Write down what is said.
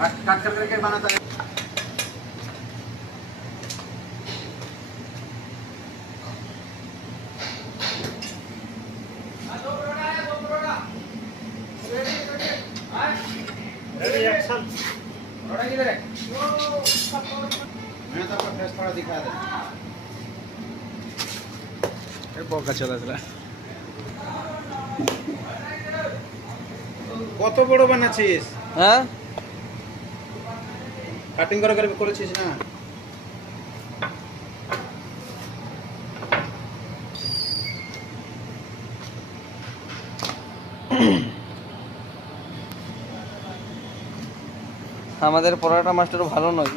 काट कर करके बनाता है। रिएक्शन थोड़ा किधर है? मैं तो आपका फेस थोड़ा दिखा दे। বকা চলা চলা কত বড় বানাচ্ছিস? হ্যাঁ কাটিং করে করে করেছিস না? আমাদের পরোটা মাস্টার ভালো নয়।